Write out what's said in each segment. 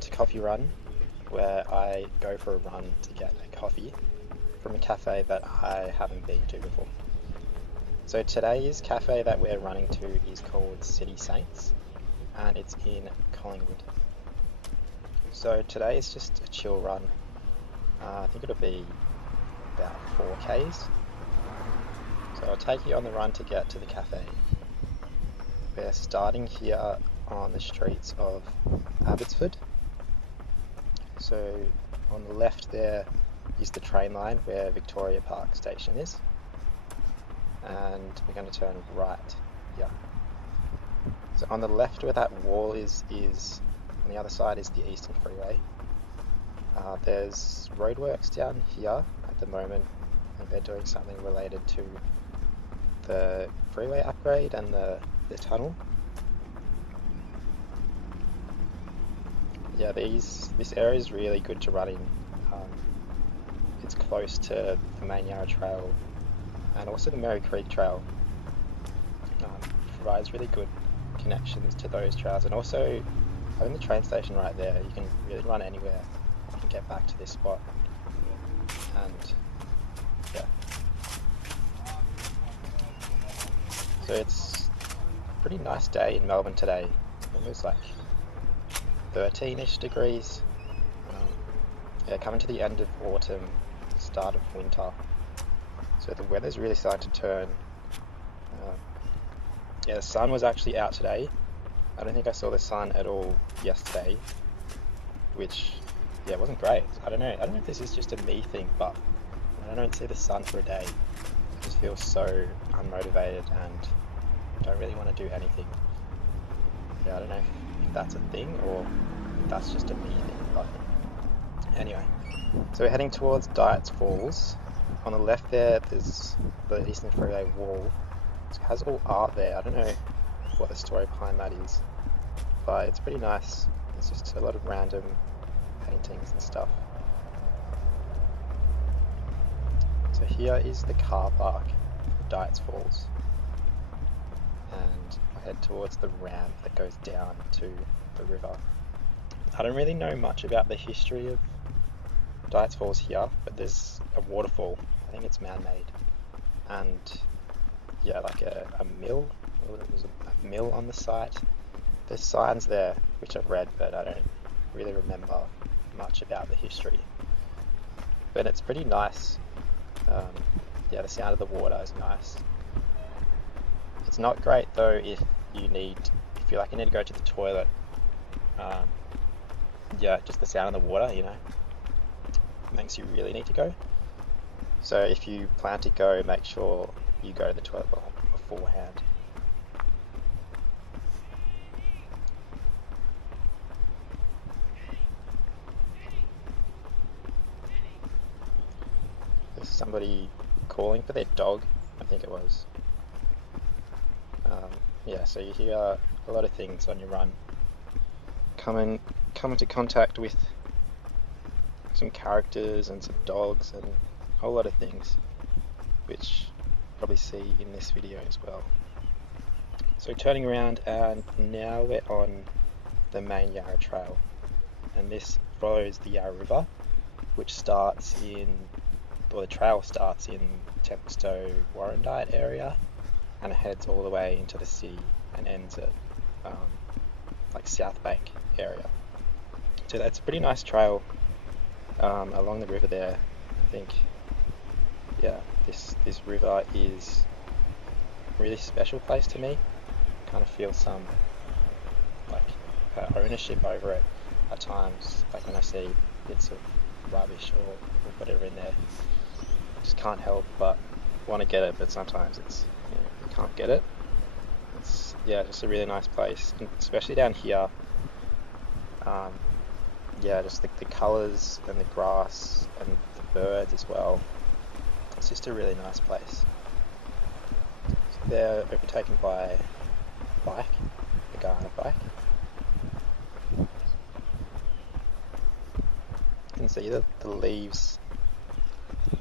Welcome to Coffee Run, where I go for a run to get a coffee from a cafe that I haven't been to before. So today's cafe that we're running to is called City Saints, and it's in Collingwood. So today is just a chill run. I think it'll be about 4Ks. So I'll take you on the run to get to the cafe. We're starting here on the streets of Abbotsford. So on the left there is the train line where Victoria Park Station is, and we're going to turn right here. So on the left where that wall is on the other side is the Eastern Freeway. There's roadworks down here at the moment. I think they're doing something related to the freeway upgrade and the tunnel. Yeah, this area is really good to run in. It's close to the main Yarra Trail and also the Merri Creek Trail. Provides really good connections to those trails, and also having the train station right there, you can really run anywhere and get back to this spot. And yeah, so it's a pretty nice day in Melbourne today. It was like 13-ish degrees. Coming to the end of autumn, start of winter, so the weather's really starting to turn. The sun was actually out today. I don't think I saw the sun at all yesterday, which wasn't great. I don't know if this is just a me thing, but when I don't see the sun for a day, I just feel so unmotivated and don't really want to do anything. I don't know if that's a thing or if that's just a me thing, but anyway. So we're heading towards Diet's Falls. On the left there's the Eastern Freeway wall. It has all art there. I don't know what the story behind that is, but it's pretty nice. It's just a lot of random paintings and stuff. So here is the car park for Diet's Falls, and I head towards the ramp that goes down to the river. I don't really know much about the history of Diet's Falls here, but there's a waterfall. I think it's man-made, and like a mill. It was a mill on the site. There's signs there which I've read, but I don't really remember much about the history. But it's pretty nice. The sound of the water is nice. It's not great though if you feel like you need to go to the toilet. Just the sound of the water, makes you really need to go. So if you plan to go, make sure you go to the toilet beforehand. There's somebody calling for their dog, I think it was. So you hear a lot of things on your run. Come into contact with some characters and some dogs and a whole lot of things, which you'll probably see in this video as well. So turning around, and now we're on the main Yarra Trail, and this follows the Yarra River, which the trail starts in Templestowe Warrandyte area and heads all the way into the sea and ends at South Bank area. So that's a pretty nice trail along the river there. I think this river is a really special place to me. Kind of feel some ownership over it at times, like when I see bits of rubbish or whatever in there. I just can't help but want to get it, but sometimes it's you can't get it. It's just a really nice place, and especially down here. Just the colours and the grass and the birds as well. It's just a really nice place. So they're overtaken by a bike, a guy on a bike. You can see that the leaves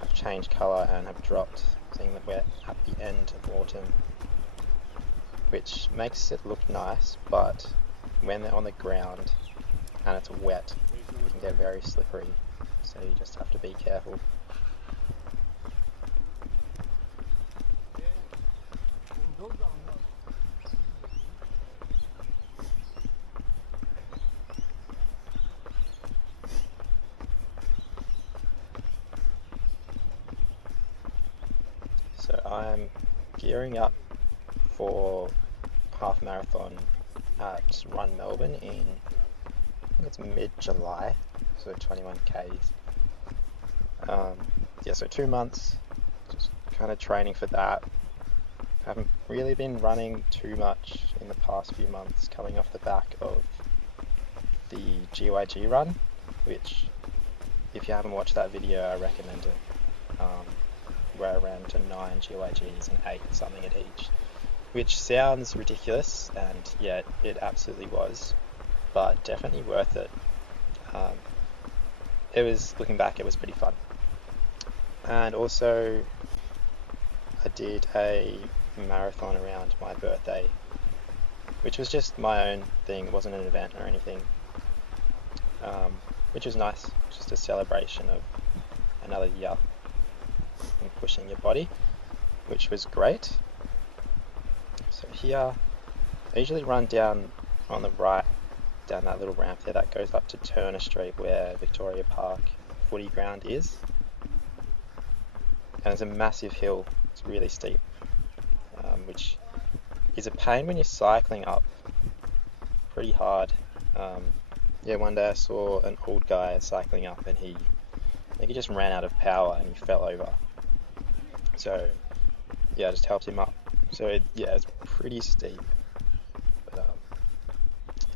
have changed colour and have dropped, seeing that we're at the end of autumn, which makes it look nice, but when they're on the ground and it's wet, it can get very slippery, so you just have to be careful. So I'm gearing up for half marathon at Run Melbourne in, I think it's mid-July, so 21 Ks. Yeah, so 2 months, just kind of training for that. I haven't really been running too much in the past few months, coming off the back of the GYG run, which, if you haven't watched that video, I recommend it. Where I ran to 9 GYGs and 8 something at each, which sounds ridiculous, and yeah, it absolutely was, but definitely worth it. Looking back, it was pretty fun. And also, I did a marathon around my birthday, which was just my own thing. It wasn't an event or anything, which was nice, just a celebration of another year and pushing your body, which was great. So here, I usually run down on the right, down that little ramp there that goes up to Turner Street where Victoria Park footy ground is. And it's a massive hill, it's really steep, which is a pain when you're cycling up pretty hard. Yeah, one day I saw an old guy cycling up and I think he just ran out of power and he fell over. So yeah, I just helped him up. So yeah, it's pretty steep, but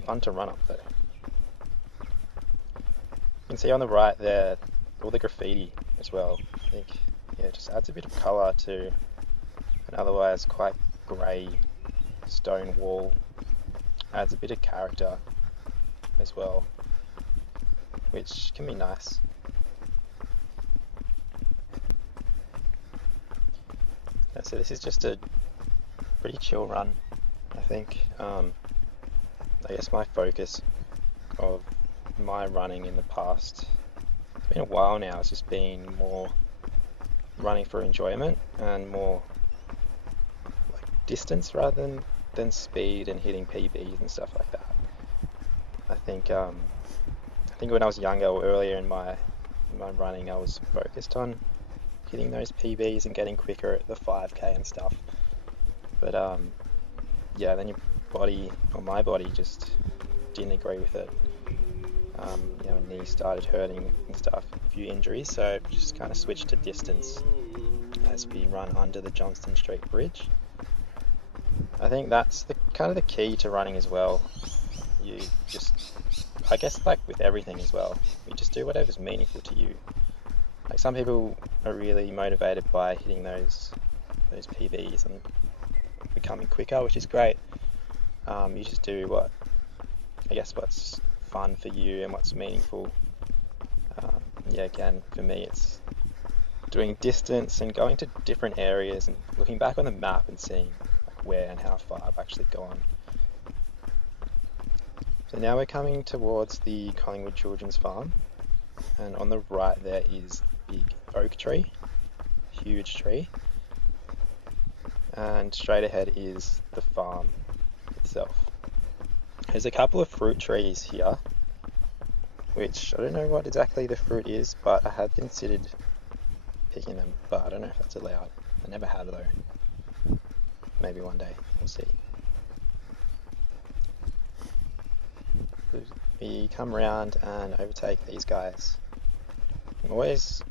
fun to run up though. You can see on the right there all the graffiti as well. I think yeah, it just adds a bit of colour to an otherwise quite grey stone wall. Adds a bit of character as well, which can be nice. So this is just a pretty chill run, I think. I guess my focus of my running in the past, it's been a while now, it's just been more running for enjoyment and more like distance rather than speed and hitting PBs and stuff like that. I think when I was younger or earlier in my running, I was focused on hitting those PBs and getting quicker at the 5k and stuff. But yeah, then your body, or my body, just didn't agree with it. You know, knee started hurting and stuff, a few injuries, so just kind of switched to distance as we run under the Johnston Street Bridge. I think that's kind of the key to running as well. You just, I guess like with everything as well, you just do whatever's meaningful to you. Like some people are really motivated by hitting those PBs and becoming quicker, which is great. You just do what's fun for you and what's meaningful. Yeah, again, for me it's doing distance and going to different areas and looking back on the map and seeing like where and how far I've actually gone. So now we're coming towards the Collingwood Children's Farm, and on the right there is the big oak tree, huge tree, and straight ahead is the farm itself. There's a couple of fruit trees here, which I don't know what exactly the fruit is, but I have considered picking them, but I don't know if that's allowed. I never have though. Maybe one day, we'll see. We come around and overtake these guys. I'm always,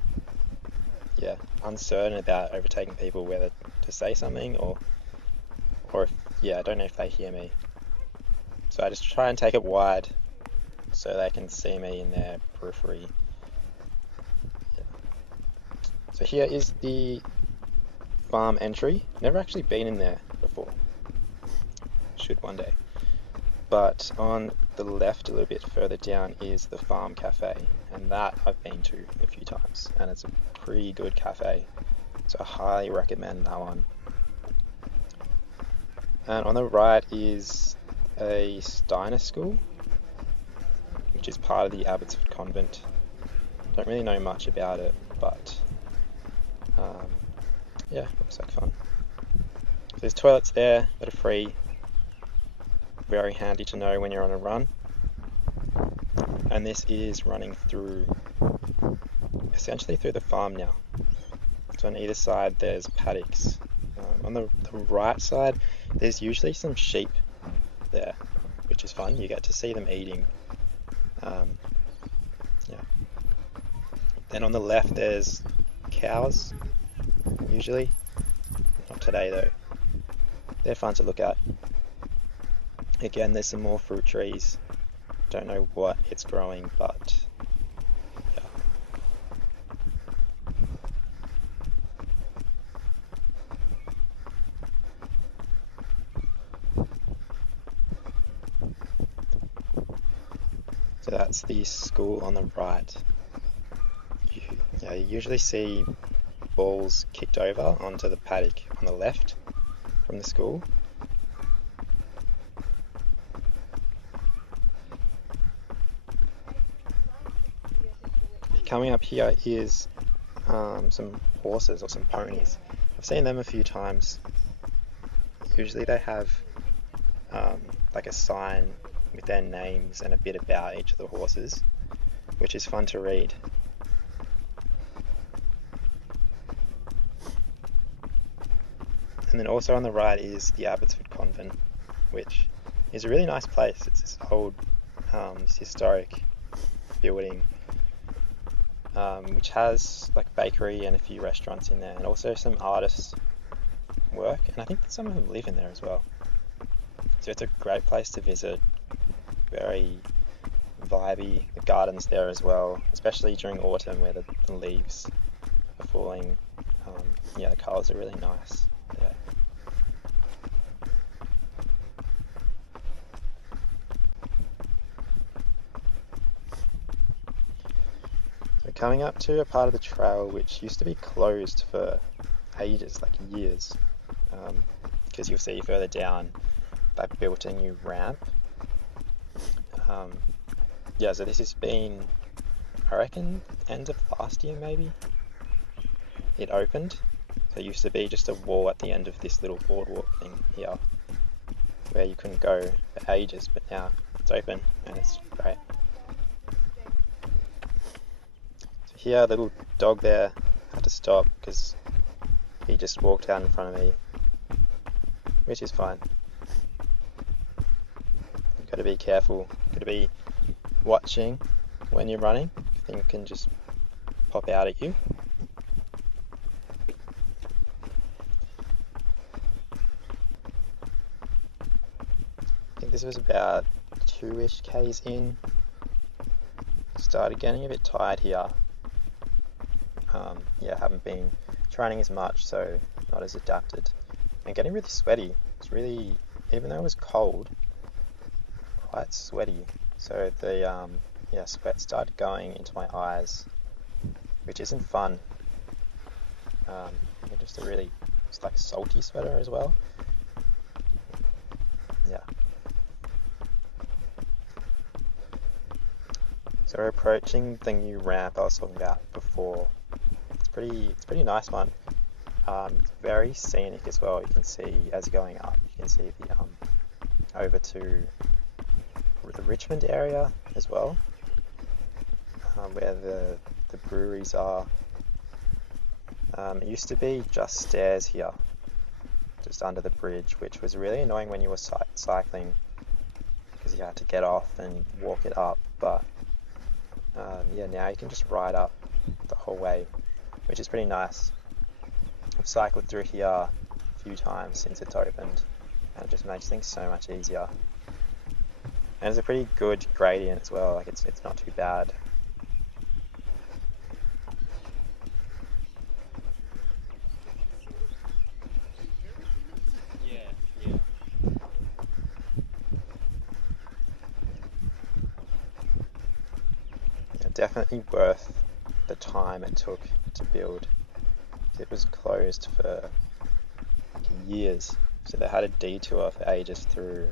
yeah, uncertain about overtaking people, whether to say something or if, yeah, I don't know if they hear me. So I just try and take it wide so they can see me in their periphery. Yeah. So here is the farm entry. Never actually been in there before. Should one day. But on the left a little bit further down is the farm cafe, and that I've been to a few times, and it's a pretty good cafe, so I highly recommend that one. And on the right is a Steiner school, which is part of the Abbotsford convent. Don't really know much about it, but yeah, looks like fun. So there's toilets there that are free. Very handy to know when you're on a run. And this is running through, essentially through the farm now. So on either side there's paddocks. On the right side there's usually some sheep there, which is fun. You get to see them eating. Yeah. Then on the left there's cows, usually. Not today though. They're fun to look at. Again, there's some more fruit trees. Don't know what it's growing, but yeah. So that's the school on the right. You usually see balls kicked over onto the paddock on the left from the school. Coming up here is some horses or some ponies. I've seen them a few times. Usually they have like a sign with their names and a bit about each of the horses, which is fun to read. And then also on the right is the Abbotsford Convent, which is a really nice place. It's this old, this historic building, which has like a bakery and a few restaurants in there, and also some artists' work, and I think that some of them live in there as well. So it's a great place to visit, very vibey. The gardens there as well, especially during autumn where the leaves are falling. Yeah, the colours are really nice. Yeah. So coming up to a part of the trail which used to be closed for ages, like years, because you'll see further down they built a new ramp. Yeah, so this has been, I reckon, end of last year maybe, it opened. So it used to be just a wall at the end of this little boardwalk thing here where you couldn't go for ages, but now it's open and it's great. So here, the little dog there had to stop because he just walked out in front of me, which is fine. You've got to be careful, you've got to be watching when you're running. Things can just pop out at you. I think this was about 2-ish k's in. Started getting a bit tired here. Yeah, haven't been training as much, so not as adapted. And getting really sweaty. It's really, even though it was cold, quite sweaty. So the sweat started going into my eyes, which isn't fun. Just a really, it's like a salty sweater as well. Yeah. So we're approaching the new ramp I was talking about before. It's pretty nice one. It's very scenic as well. You can see as you're going up, you can see the over to the Richmond area as well, where the breweries are. It used to be just stairs here, just under the bridge, which was really annoying when you were cycling because you had to get off and walk it up. But yeah, now you can just ride up the whole way, which is pretty nice. I've cycled through here a few times since it's opened, and it just makes things so much easier. And it's a pretty good gradient as well, like it's not too bad. Definitely worth the time it took to build. It was closed for like years, so they had a detour for ages through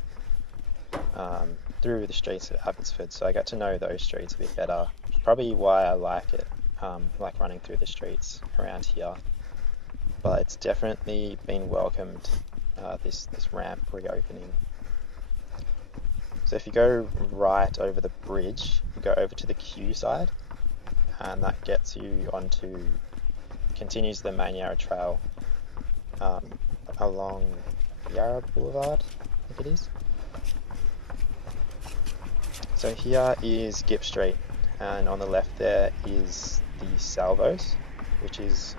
through the streets of Abbotsford, so I got to know those streets a bit better. Probably why I like it, like running through the streets around here. But it's definitely been welcomed, this ramp reopening. So if you go right over the bridge, you go over to the queue side, and that gets you continues the main Yarra Trail along Yarra Boulevard, I think it is. So here is Gip Street, and on the left there is the Salvos, which is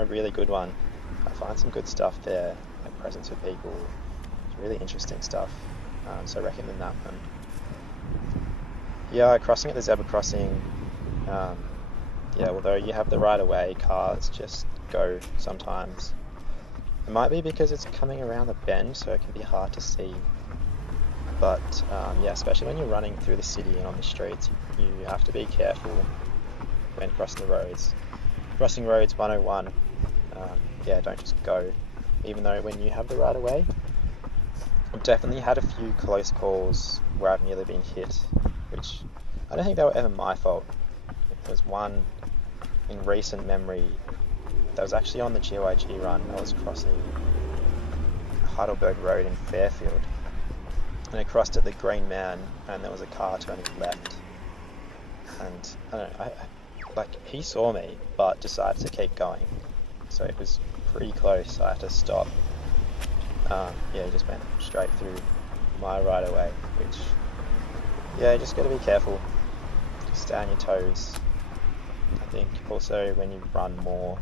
a really good one. I find some good stuff there, like presents for people. It's really interesting stuff, so I recommend that one. Yeah, crossing at the zebra crossing, yeah, although you have the right of way, cars just go sometimes. It might be because it's coming around the bend, so it can be hard to see. But yeah, especially when you're running through the city and on the streets, you have to be careful when crossing the roads. Crossing roads 101, yeah, don't just go, even though when you have the right of way. I've definitely had a few close calls where I've nearly been hit, which I don't think they were ever my fault. There was one in recent memory that was actually on the GYG run. I was crossing Heidelberg Road in Fairfield, and I crossed at the Green Man, and there was a car turning left, and I don't know, like he saw me but decided to keep going, so it was pretty close. I had to stop. Yeah, he just went straight through my right of way, which, yeah, you just got to be careful, just stay on your toes. I think also when you run more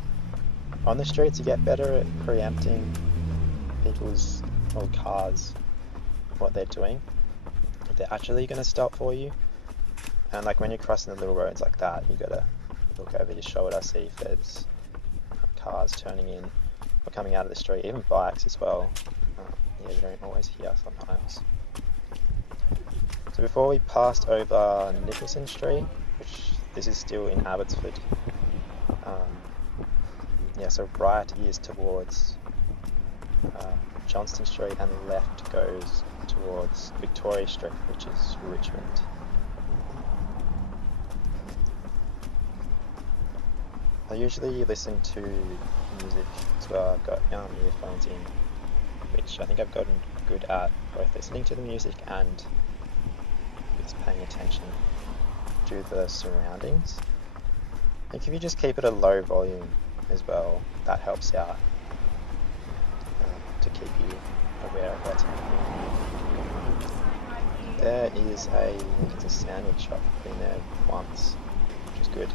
on the streets, you get better at preempting people's or cars, what they're doing, if they're actually going to stop for you. And like when you're crossing the little roads like that, you got to look over your shoulder, see if there's cars turning in or coming out of the street, even bikes as well. Yeah, you don't always hear sometimes. So before we passed over Nicholson Street, which this is still in Abbotsford, yeah, so right is towards Johnston Street, and left goes towards Victoria Street, which is Richmond. I usually listen to music as well. I've got earphones in, which I think I've gotten good at both listening to the music and just paying attention to the surroundings. I think if you just keep it a low volume as well, that helps out to keep you aware of what's happening. There is it's a sandwich shop. I've been there once, which is good.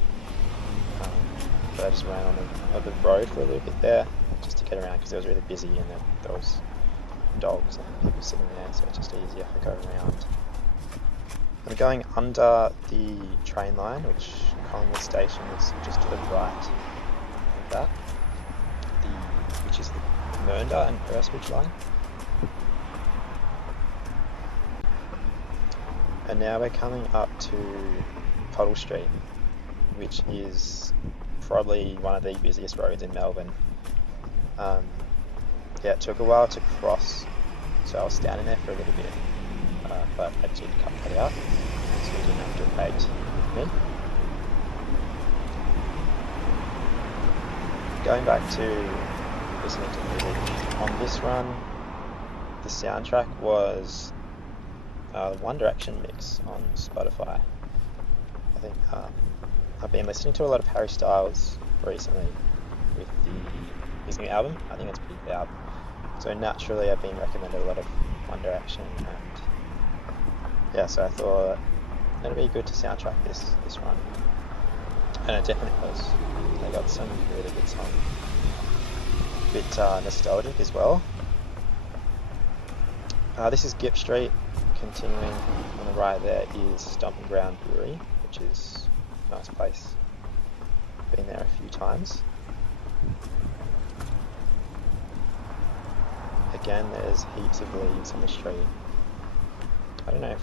But I just ran on the road for a little bit there, just to get around, because it was really busy and there was dogs and people sitting there, so it's just easier to go around. I'm going under the train line, which Collingwood station is just to the right of that, which is the Mernda and Ursbridge line. And now we're coming up to Pottle Street, which is probably one of the busiest roads in Melbourne. Yeah, it took a while to cross, so I was standing there for a little bit, but I did cut that out, so you didn't have to wait with me. Going back to listening to music, on this run, the soundtrack was the One Direction mix on Spotify. I think I've been listening to a lot of Harry Styles recently with his new album. I think it's pretty out. So naturally I've been recommended a lot of One Direction, and yeah, so I thought it'd be good to soundtrack this run. And it definitely was. They got some really good songs. A bit nostalgic as well. This is Gip Street. Continuing on the right there is Stomping Ground Brewery, which is a nice place. Been there a few times. Again, there's heaps of leaves on the street. I don't know if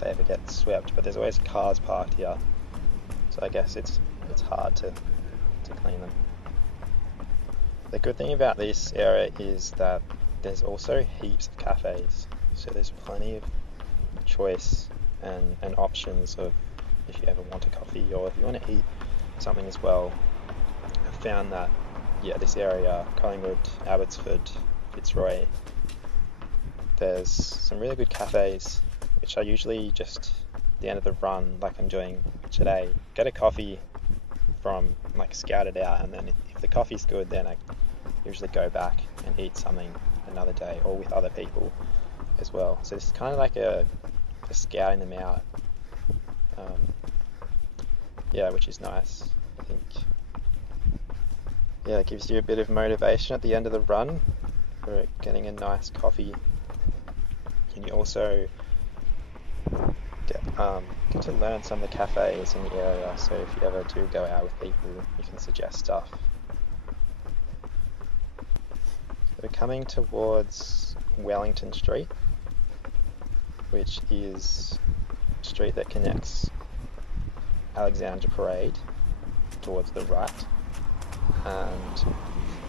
they ever get swept, but there's always cars parked here, so I guess it's hard to clean them. The good thing about this area is that there's also heaps of cafes, so there's plenty of choice and options of if you ever want a coffee or if you want to eat something as well. I've found that, yeah, this area, Collingwood, Abbotsford, Fitzroy, there's some really good cafes, which I usually just at the end of the run, like I'm doing today, get a coffee from, like, scout it out, and then if the coffee's good, then I usually go back and eat something another day or with other people as well. So this is kind of like a scouting them out, yeah, which is nice. I think, yeah, it gives you a bit of motivation at the end of the run for getting a nice coffee. And you also get to learn some of the cafes in the area, so if you ever do go out with people, you can suggest stuff. So we're coming towards Wellington Street, which is a street that connects Alexandra Parade towards the right and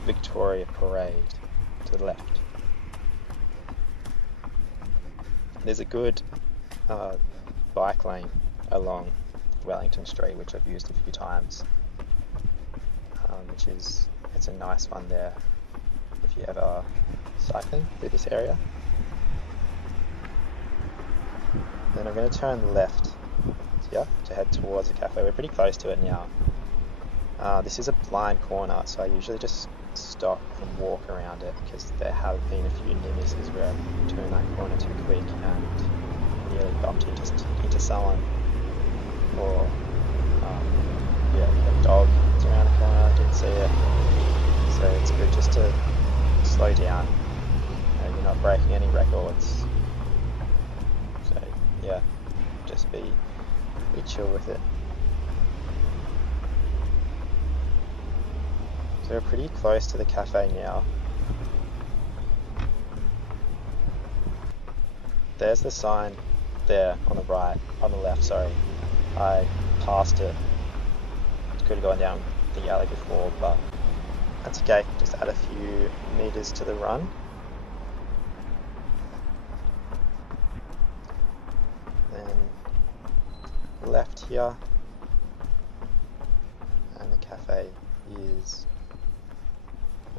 Victoria Parade to the left. There's a good bike lane along Wellington Street, which I've used a few times, it's a nice one there if you ever cycling through this area. Then I'm going to turn left here to head towards the cafe. We're pretty close to it now. This is a blind corner, so I usually just stop and walk around it because there have been a few near misses where I turned that corner too quick and nearly bumped into someone, or a dog was around the corner, I didn't see it. So it's good just to slow down. You're not breaking any records. So yeah, just be chill with it. So we're pretty close to the cafe now. There's the sign there on the left, sorry. I passed it. Could have gone down the alley before, but that's okay. Just add a few meters to the run. Then left here, and the cafe is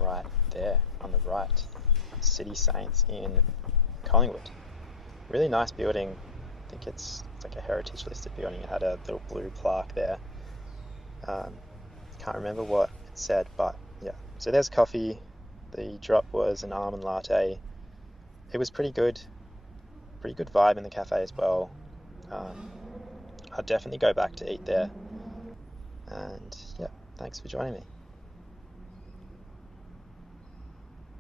right there on the right. City Saints in Collingwood. Really nice building. I think it's like a heritage listed building. It had a little blue plaque there. Can't remember what it said, but yeah. So there's coffee. The drop was an almond latte. It was pretty good. Pretty good vibe in the cafe as well. I'd definitely go back to eat there. And yeah, thanks for joining me.